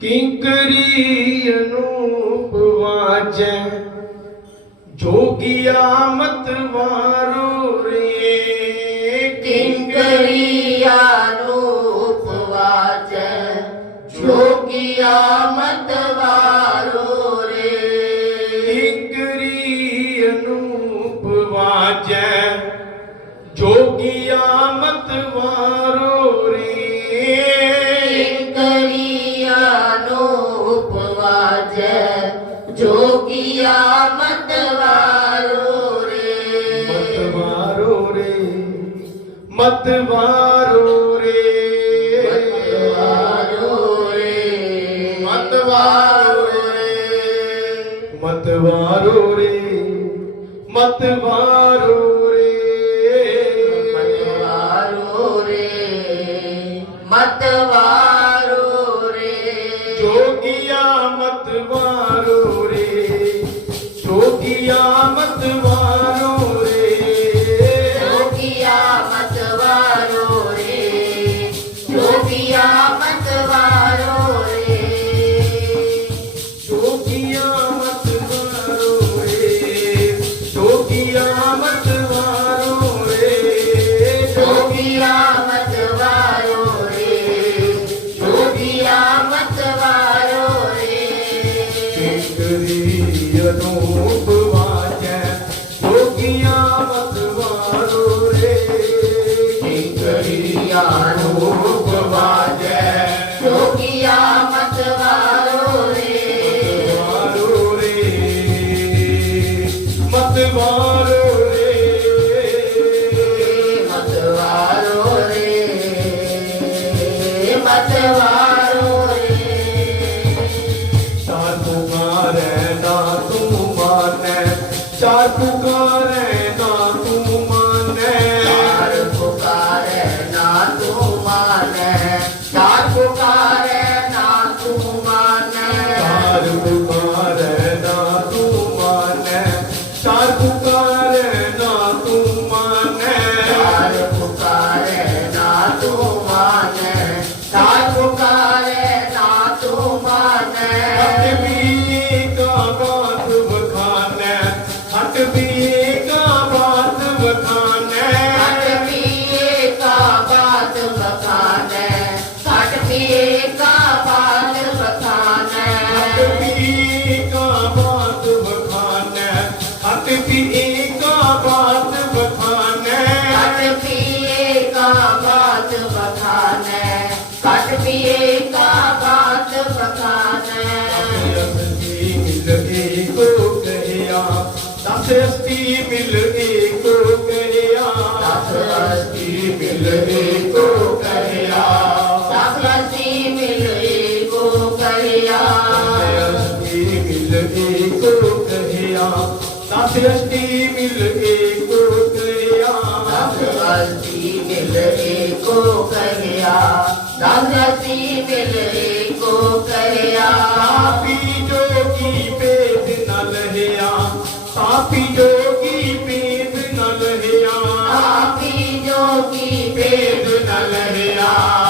ਕਿੰਕਰੀ ਅਨੂਪ ਵਾਜੈ ਜੋਗਿਆ ਮਤ ਵਾਰੋ ਰੇ ਕਿੰਕਰੀ ਅਨੂਪ ਵਾਜੈ ਜੋਗਿਆ ਮਤ ਵਾਰੋ ਰੇ ਕਿੰਕਰੀ ਅਨੂਪ ਵਾਜੈ ਜੋਗਿਆ ਮਤ ਵਾਰੋ ਮਤ ਵਾਰੂ ਰੇ। ਮਤ ਵਾਰੂ ਰੇ ਮਤ ਵਾਰੂ ਰੇ। ਮਤ ਵਾਰੂ ਰੇ। ਮਤ ਵਾਰੂ करिया रूप बाजै जोगिया मतवारो रे तू मारे सा बात बखाने कट पिए का बात बखाने। को कहया मिल मिलने को कहया दसरस्ती मिलने को कहया मिल एको कहया राजा सी को एको कहया। पापी जोगी भेद न रहया पापी जो की भेद न रहया पापी जो की भेद न रहया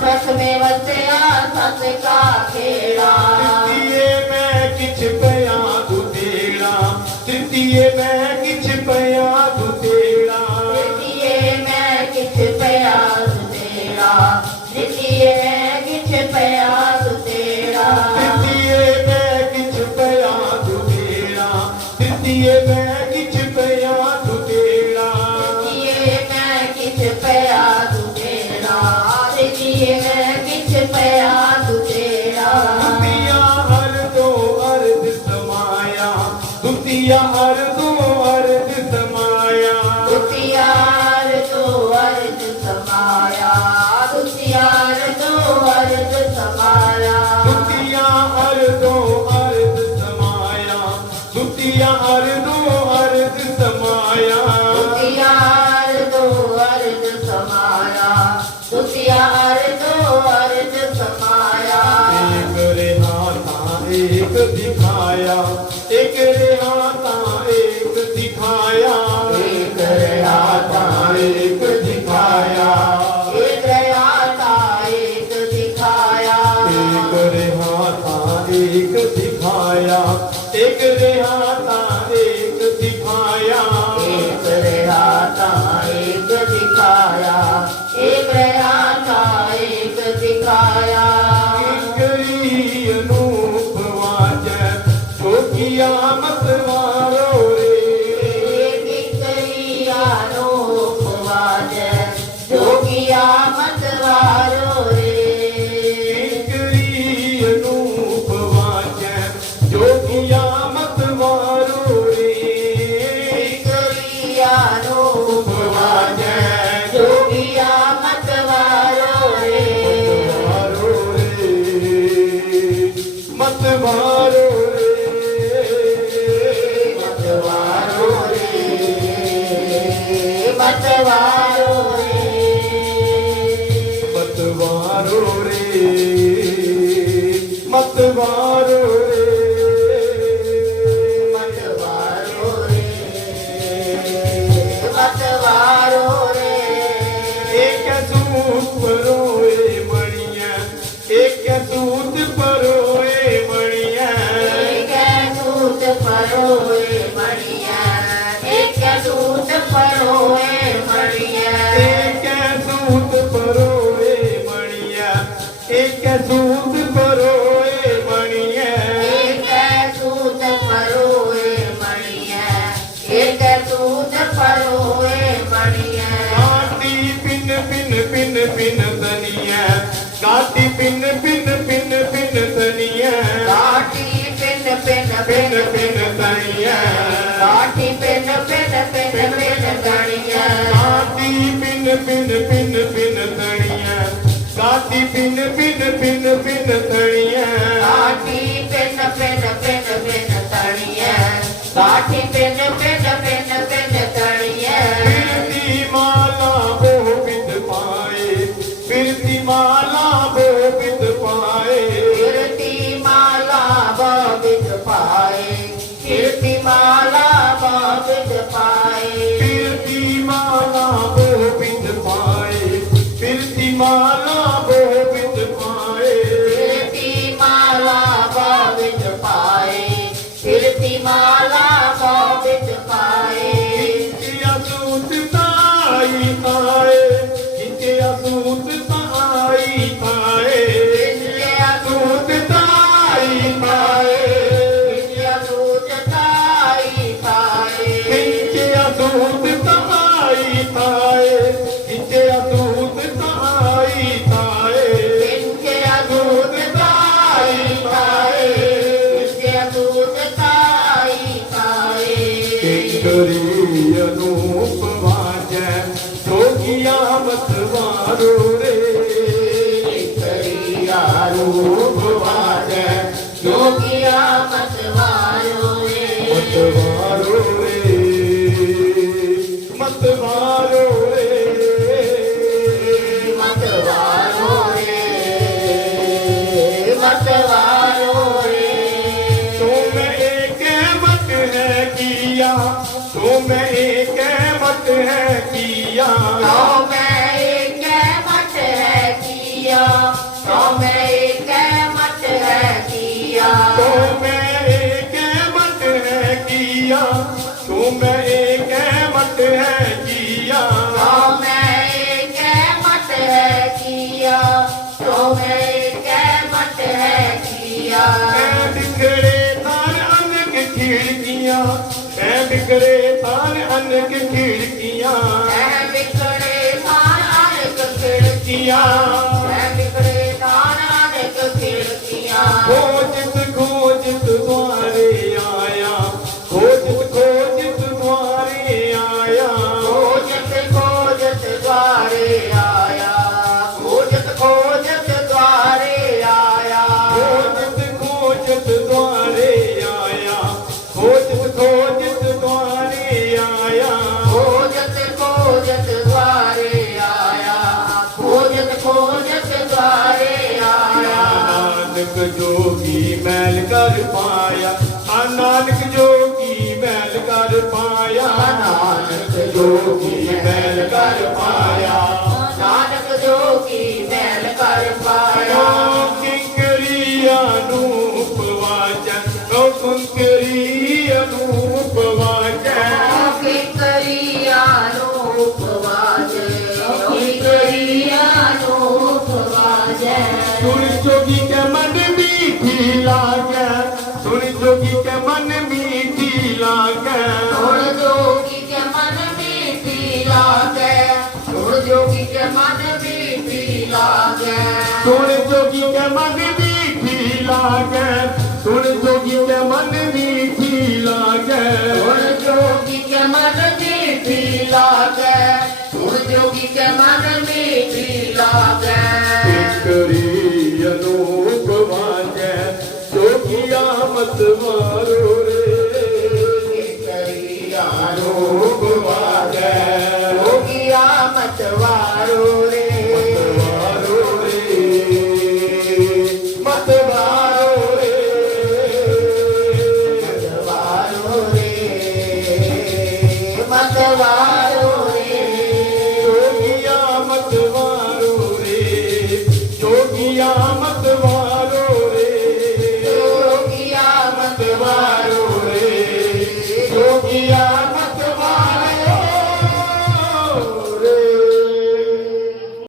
ਪ੍ਰਥਮੇ ਵਸਿਆ ਸਤ ਕਾ ਖੇੜਾ। ਦਿੱਤੀਏ ਮੈਂ ਕਿਛ ਪਿਆ ਤੂੰ ਦੇਣਾ ਦਿੱਤੀਏ ਮੈਂ துதிய அருது मित्राया ਸਾਥੀ ਪਿੰਨ ਪਿੰਨ ਪਿੰਨ ਪਿੰਨ ਤਣੀਆਂ ਸਾਥੀ ਪਿੰਨ ਪਿੰਨ ਪਿੰਨ ਪਿੰਨ ਤਣੀਆਂ ਸਾਥੀ ਪਿੰਨ ਪਿੰਨ ਪਿੰਨ ਪਿੰਨ ਤਣੀਆਂ ਸਾਥੀ ਪਿੰਨ ਪਿੰਨ ਪਿੰਨ ਪਿੰਨ ਤਣੀਆਂ ਸਾਥੀ ਪਿੰਨ ਪਿੰਨ કરીયનું ઉપવાજે જોગિયા વસવારું રે કરિયારું ઉપવાજે જોગિયા है किया। तो मैं एक मत है किया। तो मैं एक मत है किया। तुम एक मत है किया। तुम एक मत है किया। तो मैं एक मत है किया। तो मैं एक मत है किया। मैं तार अनक खिड़कियाँ। मैं बिखरे तार अनक खिड़कियाँ। मैं बिखरे तार अनेक खिड़कियाँ मैं बिखरे तार अनेक जोगी मैल कर पाया आ नानक जोगी मैल कर पाया नानक जोगी मैल कर मन मीठी लागे सुन जोगी के मन मीठी लागे सुन जोगी के मन मीठी लागे। छोड़ जोगी के मन मीठी लागे छोड़ जोगी के मन मीठी लागे। करी अनूप वागे जोगिया मत मारो रे। किकरिया अनूप वागे जोगिया मत